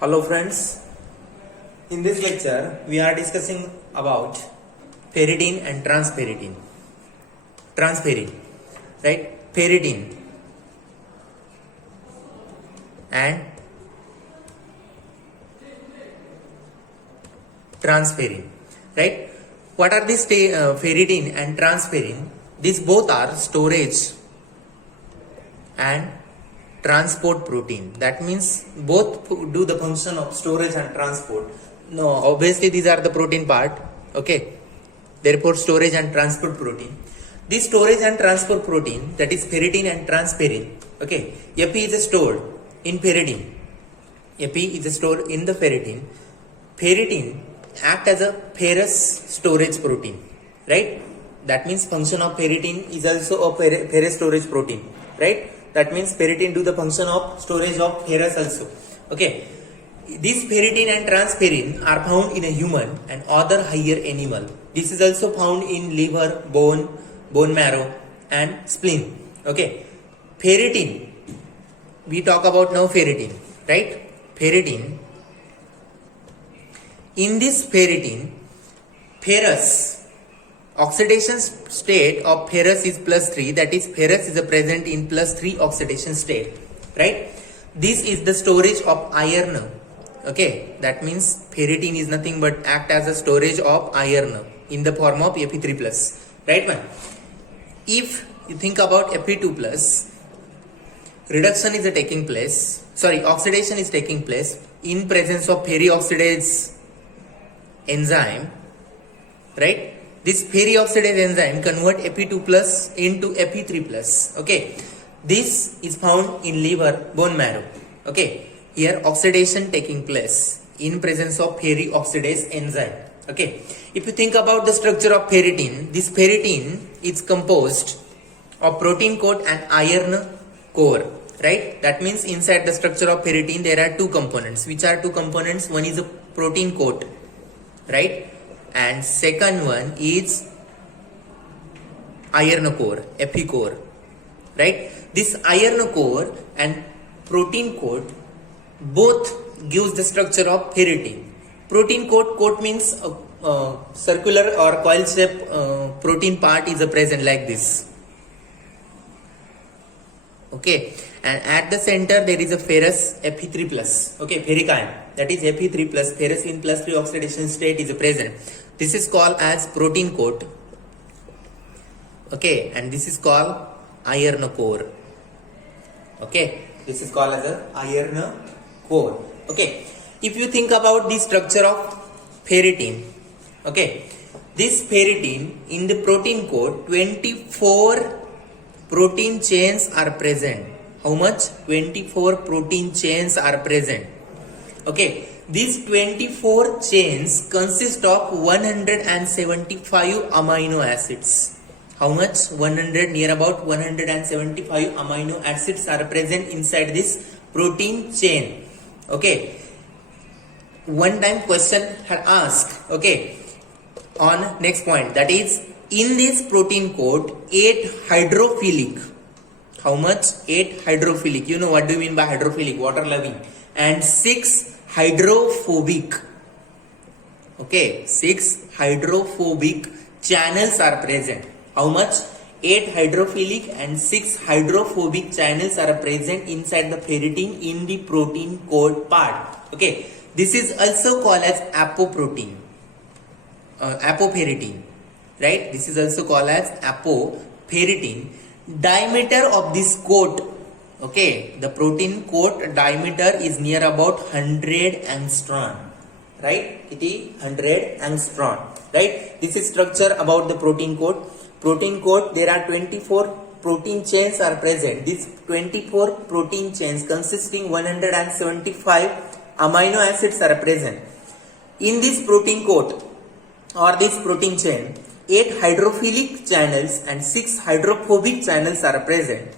Hello friends, in this lecture we are discussing about ferritin and transferrin. Transferrin, right? Ferritin and transferrin, right? What are these ferritin and transferrin? These both are storage and transport protein. That means both do the function of storage and transport. No, obviously these are the protein part. Okay, therefore storage and transport protein. This storage and transport protein, that is ferritin and transferrin. Okay, Ep is stored in ferritin. Ep is stored in the ferritin. Ferritin act as a ferrous storage protein, right? That means function of ferritin is also a ferrous storage protein, right? That means ferritin do the function of storage of ferrous also. Okay, these ferritin and transferrin are found in a human and other higher animal. This is also found in liver, bone marrow and spleen. Okay, ferritin, we talk about now ferritin, right? Ferritin, in this ferritin, ferrous, oxidation state of ferrous is +3, that is ferrous is present in +3 oxidation state, right? This is the storage of iron. Okay, that means ferritin is nothing but act as a storage of iron in the form of Fe3+, right man? If you think about Fe2+, reduction is taking place, oxidation is taking place in presence of ferrooxidase enzyme, right? This ferrooxidase enzyme convert Fe2+ into Fe3+. Okay, this is found in liver, bone marrow. Okay, here oxidation taking place in presence of ferrooxidase enzyme. Okay, if you think about the structure of ferritin, this ferritin is composed of protein coat and iron core, right? That means inside the structure of ferritin there are two components. Which are two components? One is a protein coat, right? And second one is iron core, Fe core, right? This iron core and protein coat both gives the structure of ferritin. Protein coat means circular or coil shape protein part is present like this. Okay, and at the center there is a ferrous Fe3+. Okay, ferric ion, that is Fe3+, ferrous in +3 oxidation state is present. This is called as protein coat. Okay, and this is called iron core. Okay, this is called as a iron core. Okay, if you think about the structure of ferritin, okay, this ferritin in the protein coat, 24 protein chains are present. How much? 24 protein chains are present. Okay, these 24 chains consist of 175 amino acids. How much? 100, near about 175 amino acids are present inside this protein chain. Okay, one time question had asked, okay, on next point, that is in this protein coat 8 hydrophilic. How much? 8 hydrophilic. You know what do you mean by hydrophilic? Water loving. And 6 hydrophobic. Okay, 6 hydrophobic channels are present. How much? 8 hydrophilic and 6 hydrophobic channels are present inside the ferritin in the protein coat part. Okay, this is also called as apoprotein, apoferritin, right? This is also called as apoferritin. Diameter of this coat, okay, the protein coat diameter is near about 100 angstrom, right? It is 100 angstrom, right? This is structure about the protein coat. Protein coat, there are 24 protein chains are present. These 24 protein chains consisting 175 amino acids are present. In this protein coat or this protein chain, 8 hydrophilic channels and 6 hydrophobic channels are present.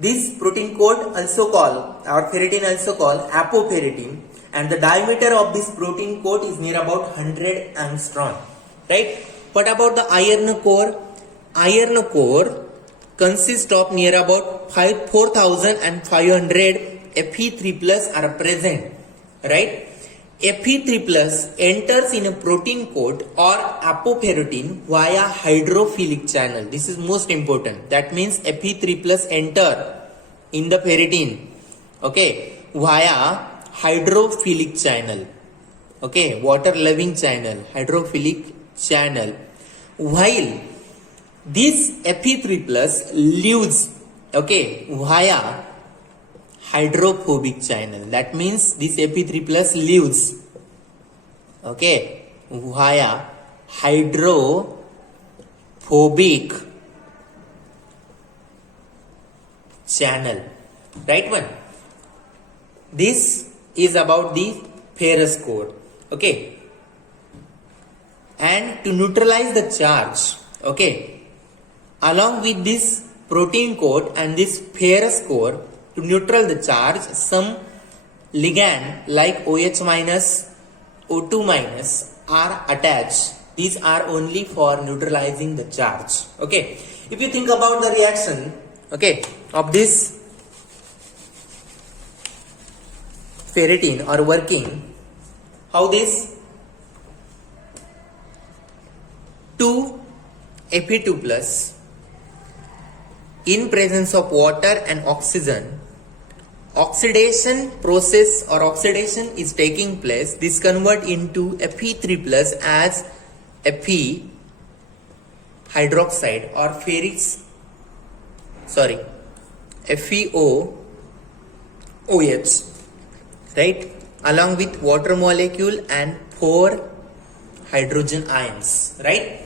This protein coat also called, or ferritin also called apoferritin, and the diameter of this protein coat is near about 100 angstrom, right? What about the iron core? Iron core consists of near about 4,500 Fe3+ are present. right? Fe3 plus enters in a protein coat or apoferritin via hydrophilic channel. This is most important. That means Fe3 plus enter in the ferritin, okay, via hydrophilic channel, okay, water loving channel, hydrophilic channel, while this Fe3 plus leaves, okay, via hydrophobic channel. That means this Fe3 plus leaves, okay, via hydrophobic channel. Right one? This is about the ferrous core, okay. And to neutralize the charge, okay, along with this protein coat and this ferrous core, to neutral the charge, some ligand like OH minus, O2 minus are attached. These are only for neutralizing the charge. Okay. If you think about the reaction, okay, of this ferritin or working, how this 2 Fe2 plus in presence of water and oxygen, oxidation process or oxidation is taking place. This convert into Fe3 plus as Fe hydroxide or FeOOH, right, along with water molecule and 4 hydrogen ions, right.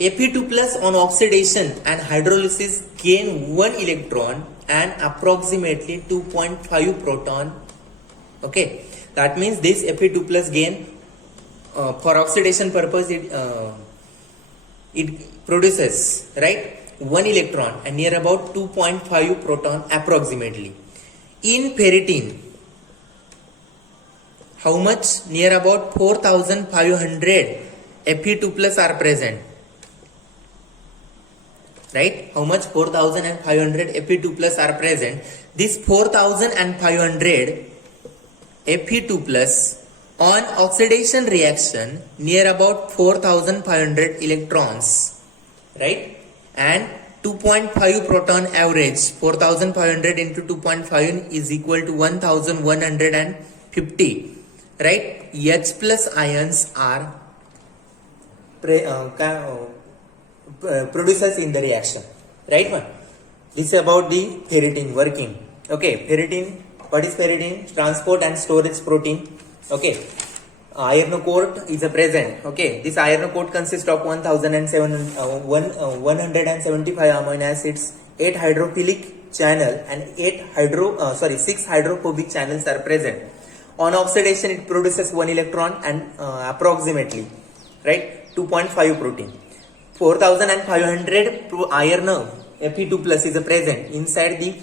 Fe2 plus on oxidation and hydrolysis gain 1 electron and approximately 2.5 proton. Okay, that means this Fe2 plus gain for oxidation purpose it produces, right, 1 electron and near about 2.5 proton approximately. In ferritin, how much? Near about 4500 Fe2 plus are present. Right? How much? 4500 Fe2 plus are present. This 4500 Fe2 plus on oxidation reaction near about 4500 electrons, right? And 2.5 proton average. 4500 into 2.5 is equal to 1150, right? H plus ions are produces in the reaction, right one? This is about the ferritin working. Okay, ferritin, what is ferritin? Transport and storage protein. Okay, iron coat is a present. Okay, this iron coat consists of 175 amino acids, 8 hydrophilic channel and 6 hydrophobic channels are present. On oxidation it produces 1 electron and approximately, right, 2.5 protein. 4500 iron Fe2 plus is present inside the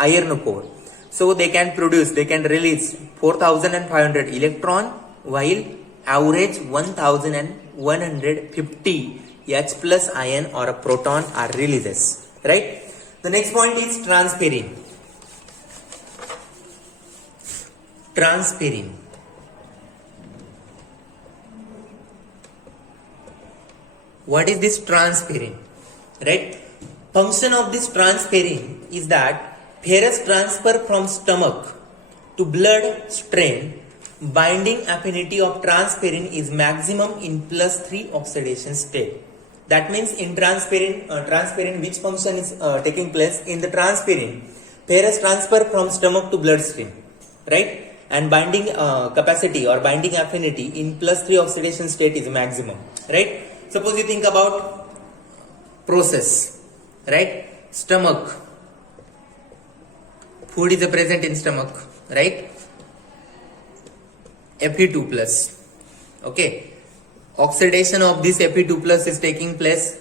iron core. So they can release 4500 electron while average 1150 H plus ion or a proton are releases, right? The next point is transferrin. Transferrin. What is this transferrin? Right? Function of this transferrin is that ferrous transfer from stomach to blood strain. Binding affinity of transferrin is maximum in +3 oxidation state. That means in transferrin which function is taking place? In the transferrin, ferrous transfer from stomach to bloodstream, right? And binding capacity or binding affinity in +3 oxidation state is maximum, right? Suppose you think about process, right? Stomach, food is present in stomach, right? Fe2 plus, okay. Oxidation of this Fe2 plus is taking place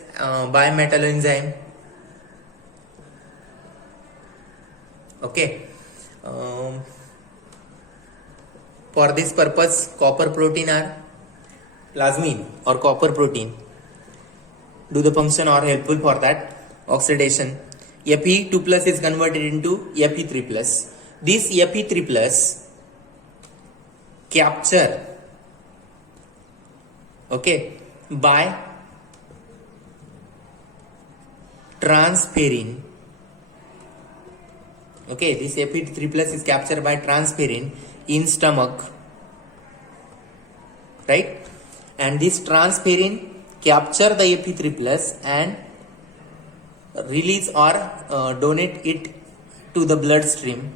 by metal enzyme, okay. For this purpose, copper protein are plasmin or copper protein do the function or helpful for that oxidation. Fe2 plus is converted into Fe3 plus. This Fe3 plus capture, okay, by transferrin. Okay, this Fe3 plus is captured by transferrin in stomach, right? And this transferrin capture the Fe3 plus and release or donate it to the bloodstream,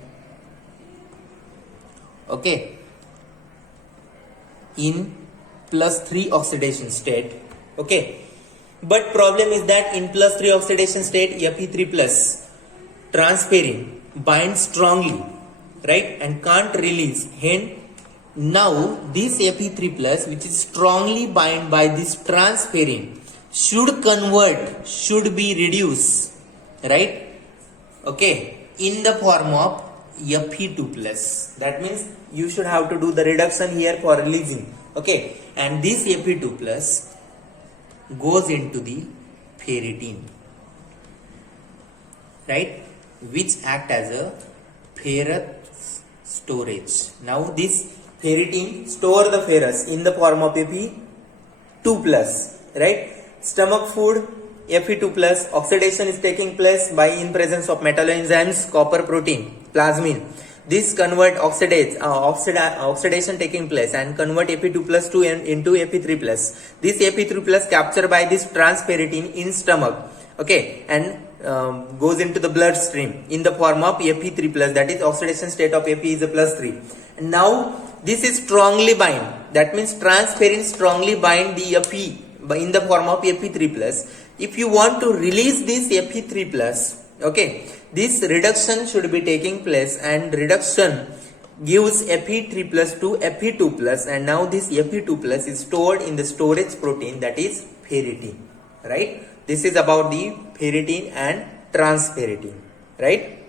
okay, in +3 oxidation state, okay. But problem is that in +3 oxidation state, Fe3 plus transferrin binds strongly, right, and can't release. Hence, now this Fe3 plus, which is strongly bind by this transferrin, should be reduced, right, okay, in the form of Fe2 plus. That means you should have to do the reduction here for releasing, okay, and this Fe2 plus goes into the ferritin, right, which act as a ferrous storage. Now this ferritin store the ferrous in the form of Fe2 plus, right. Stomach food, Fe2 plus, oxidation is taking place by in presence of metalloenzymes, copper protein, plasmin. This convert oxidation taking place and convert Fe2 plus into Fe3 plus. This Fe3 plus captured by this transferritin in stomach, okay, and goes into the bloodstream in the form of Fe3 plus, that is oxidation state of Fe is a +3. And now this is strongly bind, that means transferrin strongly bind the Fe in the form of Fe3 plus. If you want to release this Fe3 plus, okay, this reduction should be taking place, and reduction gives Fe3 plus to Fe2 plus, and now this Fe2 plus is stored in the storage protein, that is ferritin, right. This is about the ferritin and transferritin, right.